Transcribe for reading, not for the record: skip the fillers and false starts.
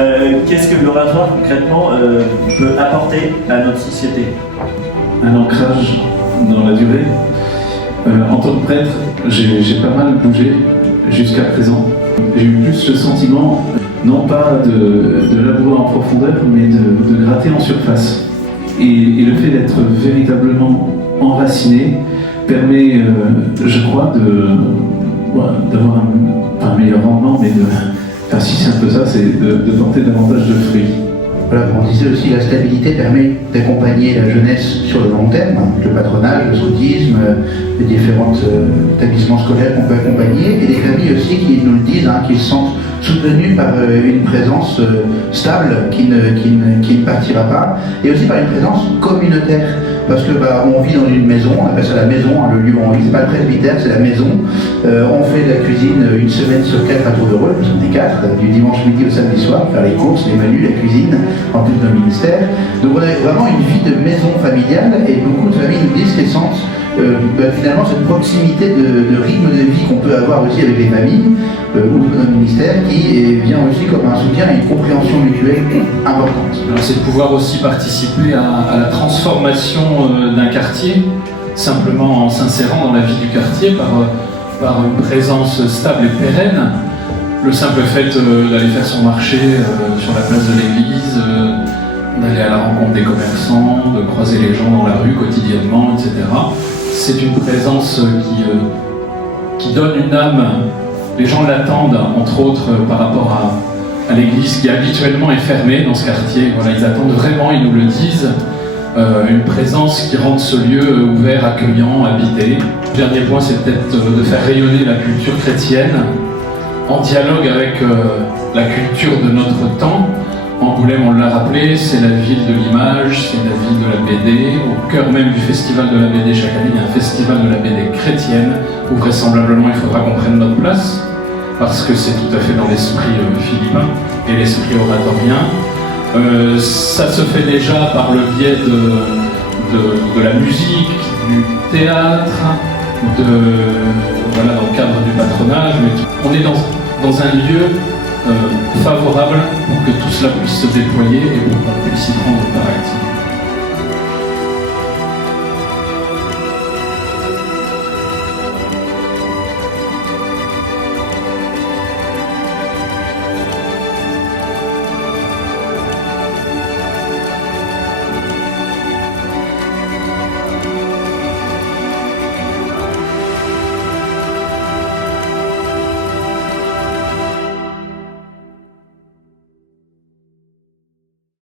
Qu'est-ce que l'oratoire concrètement peut apporter à notre société? Un ancrage dans la durée. En tant que prêtre, j'ai pas mal bougé jusqu'à présent. J'ai eu plus le sentiment, non pas de labourer en profondeur, mais de gratter en surface. Et le fait d'être véritablement enraciné permet, je crois, d'avoir un meilleur rendement, mais si c'est un peu ça, c'est de porter davantage de fruits. Voilà, on disait aussi que la stabilité permet d'accompagner la jeunesse sur le long terme, le patronage, le scoutisme, les différents établissements scolaires qu'on peut accompagner, et les familles aussi qui nous le disent, qu'ils se sentent soutenus par une présence stable qui ne partira pas, et aussi par une présence communautaire. Parce que on vit dans une maison, on appelle ça la maison, le lieu où on vit, c'est pas le presbytère, c'est la maison. On fait de la cuisine une semaine sur 4 à tour de rôle, parce qu'on est 4, du dimanche midi au samedi soir, faire les courses, les menus, la cuisine, en plus de nos ministères. Donc on a vraiment une vie de maison familiale, et beaucoup de familles nous disent qu'elles sentent finalement cette proximité de rythme de vie qu'on peut avoir aussi avec les familles ou de nos ministères, qui vient aussi comme un soutien et une compréhension mutuelle importante. C'est de pouvoir aussi participer à la transformation d'un quartier, simplement en s'insérant dans la vie du quartier par une présence stable et pérenne. Le simple fait d'aller faire son marché sur la place de l'église, d'aller à la rencontre des commerçants, de croiser les gens dans la rue quotidiennement, etc. C'est une présence qui donne une âme. Les gens l'attendent, entre autres, par rapport à l'église qui habituellement est fermée dans ce quartier. Voilà, ils attendent vraiment, ils nous le disent, une présence qui rende ce lieu ouvert, accueillant, habité. Le dernier point, c'est peut-être de faire rayonner la culture chrétienne en dialogue avec la culture de notre temps. Angoulême, on l'a rappelé, c'est la ville de l'image, c'est la ville de la BD. Au cœur même du festival de la BD, chaque année, il y a un festival de la BD chrétienne où vraisemblablement il faudra qu'on prenne notre place parce que c'est tout à fait dans l'esprit philippin et l'esprit oratorien. Ça se fait déjà par le biais de la musique, du théâtre, dans le cadre du patronage. Mais on est dans un lieu favorable pour que tout cela puisse se déployer et pour qu'on puisse y prendre part active.